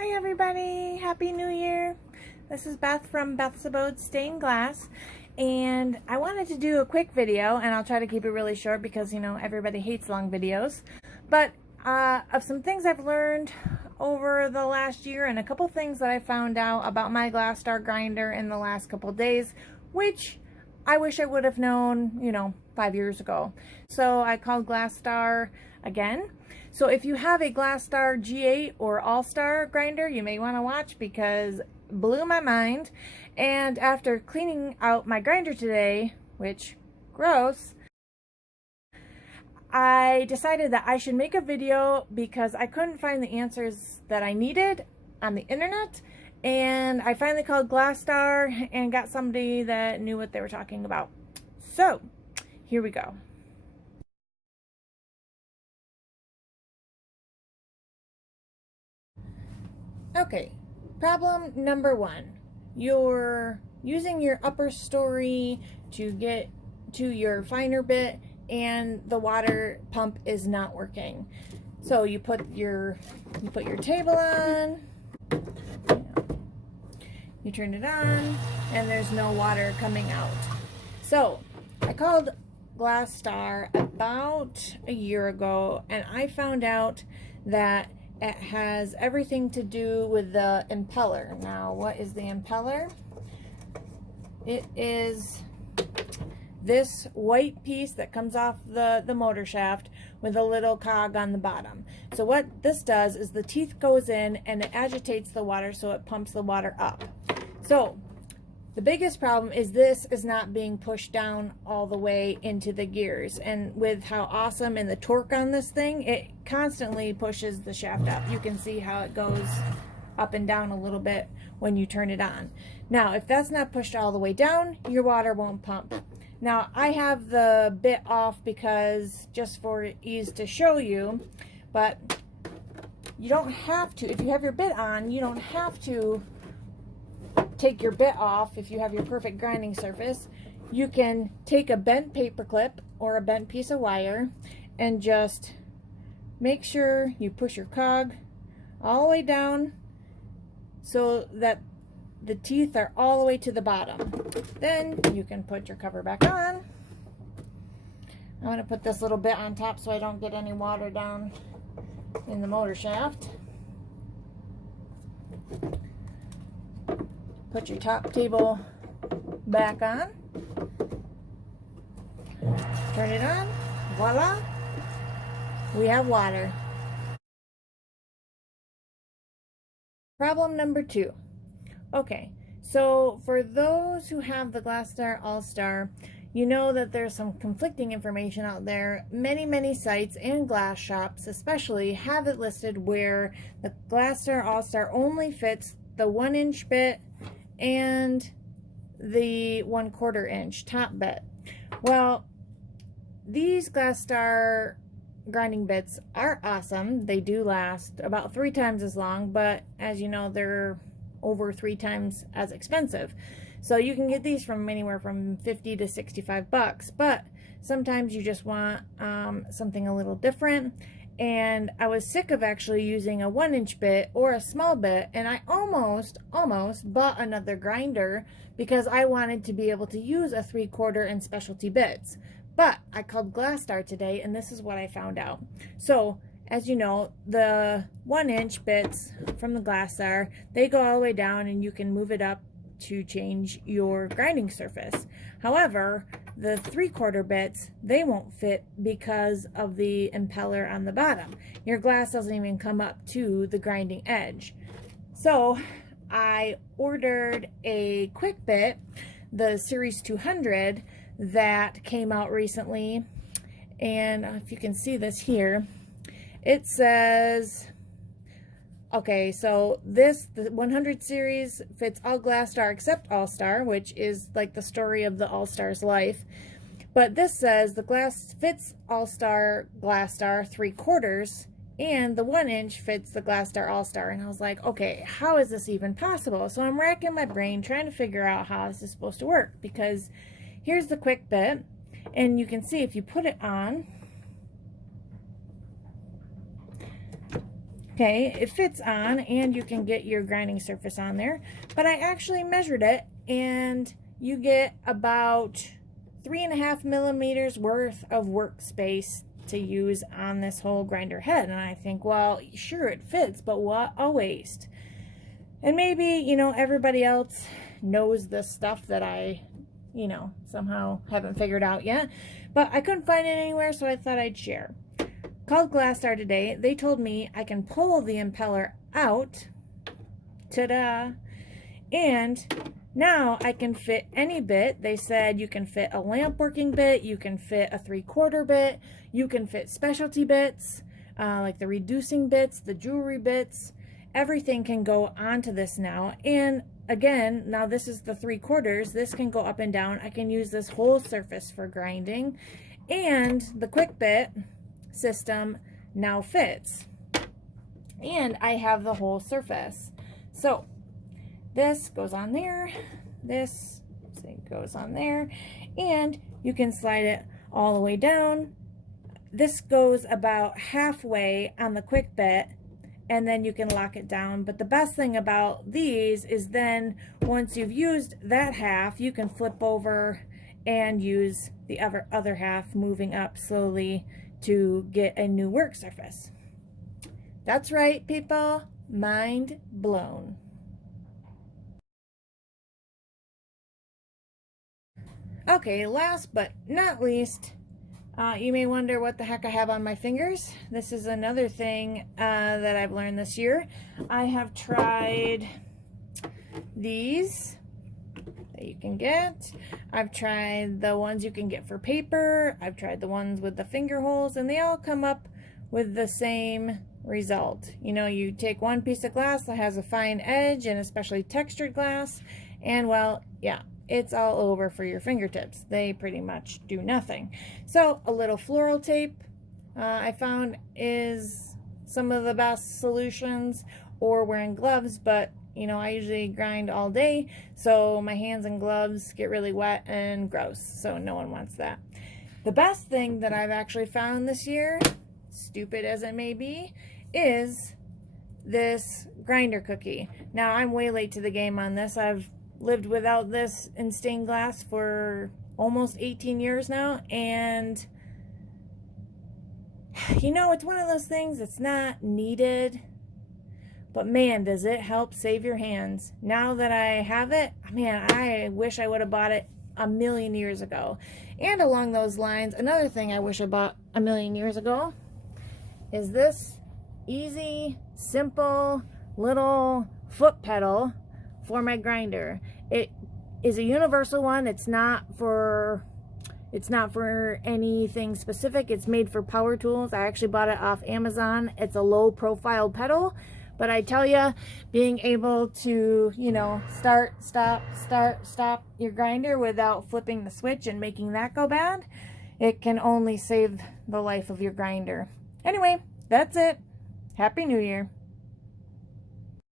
Hi everybody, Happy New Year. This is Beth from Beth's Abode Stained Glass, and I wanted to do a quick video, and I'll try to keep it really short because everybody hates long videos, but of some things I've learned over the last year and a couple things that I found out about my Glasstar grinder in the last couple days, which I wish I would have known 5 years ago. So I called Glasstar again. So if you have a Glasstar G8 or All-Star grinder, you may want to watch because it blew my mind. And after cleaning out my grinder today, which gross, I decided that I should make a video because I couldn't find the answers that I needed on the internet. And I finally called Glasstar and got somebody that knew what they were talking about. So here we go. Okay, problem number one. You're using your upper story to get to your finer bit and the water pump is not working. So you put your table on, you turn it on, and there's no water coming out. So I called Glasstar about a year ago and I found out that it has everything to do with the impeller. Now, what is the impeller? It is this white piece that comes off the motor shaft with a little cog on the bottom. So what this does is the teeth goes in and it agitates the water, so it pumps the water up. So the biggest problem is this is not being pushed down all the way into the gears, and with how awesome and the torque on this thing, it constantly pushes the shaft up. You can see how it goes up and down a little bit when you turn it on. Now, if that's not pushed all the way down, your water won't pump. Now, I have the bit off because just for ease to show you, but you don't have to. If you have your bit on, you don't have to take your bit off. If you have your perfect grinding surface, you can take a bent paper clip or a bent piece of wire and just make sure you push your cog all the way down so that the teeth are all the way to the bottom. Then you can put your cover back on. I'm going to put this little bit on top so I don't get any water down in the motor shaft. Put your top table back on. Turn it on. Voila. We have water. Problem number two. Okay, so for those who have the Glasstar All-Star, you know that there's some conflicting information out there. Many sites and glass shops especially have it listed where the Glasstar All-Star only fits the 1-inch bit and the 1/4 inch top bit. Well, these Glasstar grinding bits are awesome. They do last about 3 times as long, but as you know, they're over 3 times as expensive. So you can get these from anywhere from 50 to 65 bucks, but sometimes you just want something a little different. And I was sick of actually using a 1-inch bit or a small bit, and I almost bought another grinder because I wanted to be able to use a 3/4 and specialty bits. But I called Glasstar today and this is what I found out. So as you know, the 1-inch bits from the Glasstar, they go all the way down and you can move it up to change your grinding surface. However, the 3/4 bits, they won't fit because of the impeller on the bottom. Your glass doesn't even come up to the grinding edge. So I ordered a quick bit, the Series 200 that came out recently, and if you can see this here, it says, okay, so the 100 series fits all Glasstar except All-Star, which is like the story of the All-Star's life. But this says the glass fits All-Star Glasstar 3/4 and the 1-inch fits the Glasstar All-Star. And I was like, okay, how is this even possible? So I'm racking my brain trying to figure out how this is supposed to work, because here's the quick bit, and you can see if you put it on, Okay, it fits on and you can get your grinding surface on there, but I actually measured it and you get about 3.5 millimeters worth of workspace to use on this whole grinder head. And I think, well, sure it fits, but what a waste. And maybe, you know, everybody else knows this stuff that I, you know, somehow haven't figured out yet, but I couldn't find it anywhere, so I thought I'd share. Called Glasstar today. They told me I can pull the impeller out, ta-da, and now I can fit any bit. They said you can fit a lamp working bit, you can fit a 3/4 bit, you can fit specialty bits, like the reducing bits, the jewelry bits. Everything can go onto this now. And again, now this is the 3/4. This can go up and down. I can use this whole surface for grinding. And the quick bit system now fits. And I have the whole surface. So this goes on there. This goes on there. And you can slide it all the way down. This goes about halfway on the quick bit, and then you can lock it down. But the best thing about these is then once you've used that half, you can flip over and use the other half, moving up slowly to get a new work surface. That's right, people. Mind blown. Okay, last but not least, you may wonder what the heck I have on my fingers. This is another thing that I've learned this year. I have tried these that you can get. I've tried the ones you can get for paper. I've tried the ones with the finger holes, and they all come up with the same result. You know, you take one piece of glass that has a fine edge and especially textured glass, and well, yeah, it's all over for your fingertips. They pretty much do nothing. So a little floral tape I found is some of the best solutions, or wearing gloves, but you know, I usually grind all day, so my hands and gloves get really wet and gross, so no one wants that. The best thing that I've actually found this year, stupid as it may be, is this grinder cookie. Now, I'm way late to the game on this. I've lived without this in stained glass for almost 18 years now, and you know, it's one of those things, it's not needed, but man, does it help save your hands. Now that I have it, man, I wish I would have bought it a million years ago. And along those lines, another thing I wish I bought a million years ago is this easy, simple little foot pedal for my grinder. It is a universal one. It's not for anything specific. It's made for power tools. I actually bought it off Amazon. It's a low profile pedal, but I tell you, being able to, you know, start, stop your grinder without flipping the switch and making that go bad, it can only save the life of your grinder. Anyway, that's it. Happy New Year.